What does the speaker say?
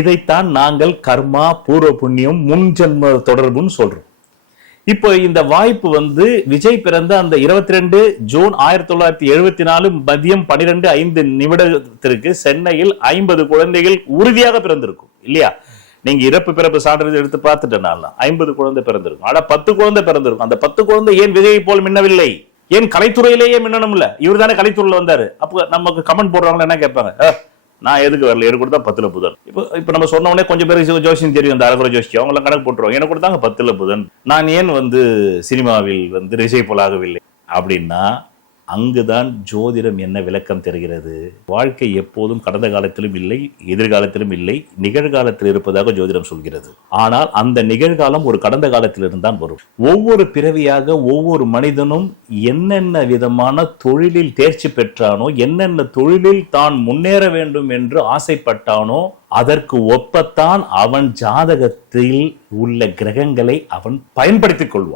இதைத்தான் நாங்கள் கர்மா, பூர்வ புண்ணியம், முன்ஜென்ம தொடர்புன்னு சொல்றோம். இப்போ இந்த வாய்ப்பு விஜய் பிறந்த அந்த 22 ஜூன் 1974 மதியம் 12:05 சென்னையில் 50 குழந்தைகள் உறுதியாக பிறந்திருக்கும் இல்லையா? நீங்க இறப்பு பிறப்பு சான்றிதழ் எடுத்து பார்த்துட்டனால 50 குழந்தை பிறந்திருக்கும். ஆனா 10 குழந்தை பிறந்திருக்கும். அந்த 10 குழந்தை ஏன் விஜயை போல் மின்னவில்லை? ஏன் கலைத்துறையிலேயே மின்னணும் இல்ல? இவர் தானே கலைத்துறையில வந்தாரு. அப்ப நமக்கு கமெண்ட் போடுறவங்க என்ன கேட்பாங்க? நான் எதுக்கு வரல, எனக்கு கொடுத்தா 10ல புதன். இப்ப நம்ம சொன்ன உடனே கொஞ்சம் பேருக்கு ஜோசியம் தெரியும், இந்த அழகுற ஜோசியம் அவங்க எல்லாம் கணக்கு போட்டுருவாங்க. எனக்கு கொடுத்தாங்க 10ல புதன், நான் ஏன் சினிமாவில் விஜய் போல் ஆகவில்லை அப்படின்னா, அங்குதான் ஜோதிடம் என்ன விளக்கம் தருகிறது. வாழ்க்கை எப்போதும் கடந்த காலத்திலும் இல்லை, எதிர்காலத்திலும் இல்லை, நிகழ்காலத்தில் இருப்பதாக ஜோதிடம் சொல்கிறது. ஆனால் அந்த நிகழ்காலம் ஒரு கடந்த காலத்திலிருந்து தான் வரும். ஒவ்வொரு பிறவியாக ஒவ்வொரு மனிதனும் என்னென்ன விதமான தொழிலில் தேர்ச்சி பெற்றானோ, என்னென்ன தொழிலில் தான் முன்னேற வேண்டும் என்று ஆசைப்பட்டானோ, அதற்கு ஒப்பத்தான் அவன் ஜாதகத்தில் உள்ள கிரகங்களை அவன் பயன்படுத்திக் கொள்வான்.